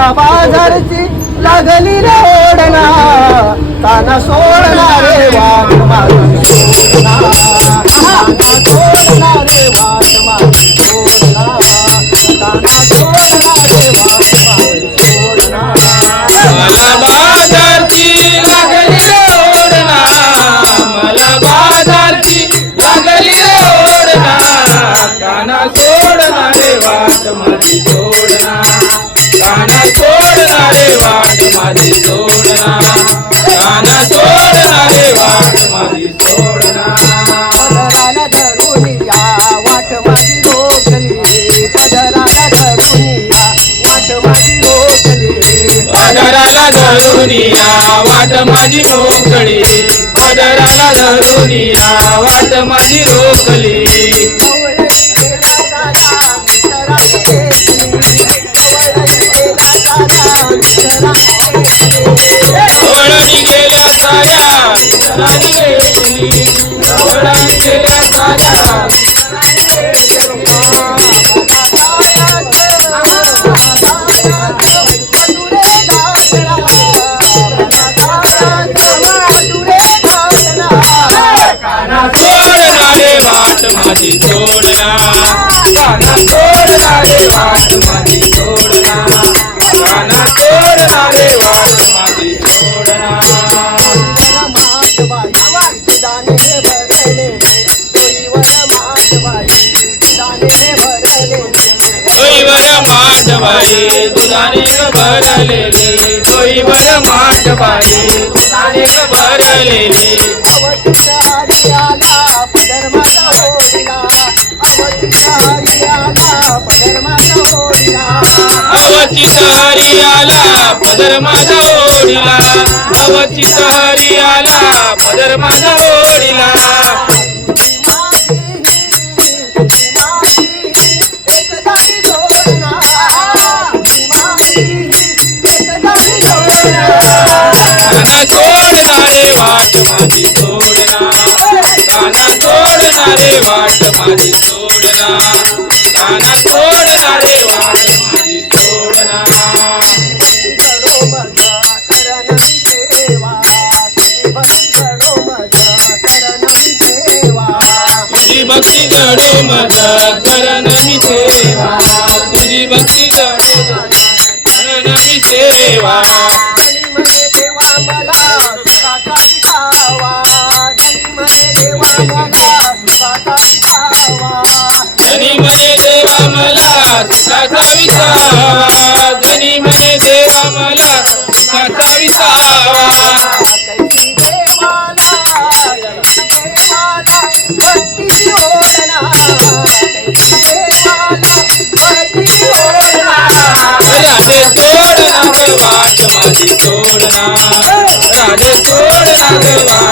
मला बाजारची लागली रे ओढना काना सोडणार रे वाट सोडना रे वाट माझी सोडणार वाट माझी मला बाजारची लागली रे ओढना मला बाजारची लागली रे ओढना काना सोडना रे वाट माझी सोडना काना सोडना रे वाट माझी सोडना काना सोडना रे वाट माझी सोडना पदराला धरून या वाट माझी रोखली. पदराला धरून या वाट माझी रोखली. पदराला धरून या वाट माझी रोखली. पदराला धरून या वाट माझी रोखली. गेल्या साऱ्या काना सोडणारे वाट वाट माझी काना बाई दुधाने भरलेले. डोईवर माठ बाई दुधाने भरलेले. अवचित हरी आला पदर माझा ओढिला. अवचित हरी आला पदर माझा ओढिला. काना रे वाट माझी सोडना काना रे वाट माझी सोडना काना सोडणारे वाट माझी तोडना तुझी भक्ती घडो मज करण मी सेवा तुझी भक्ती घडो करण मी सेवा. मला सुखाचा विसावा देवा मला राधे सोडना माझी सोडना राधे सोडना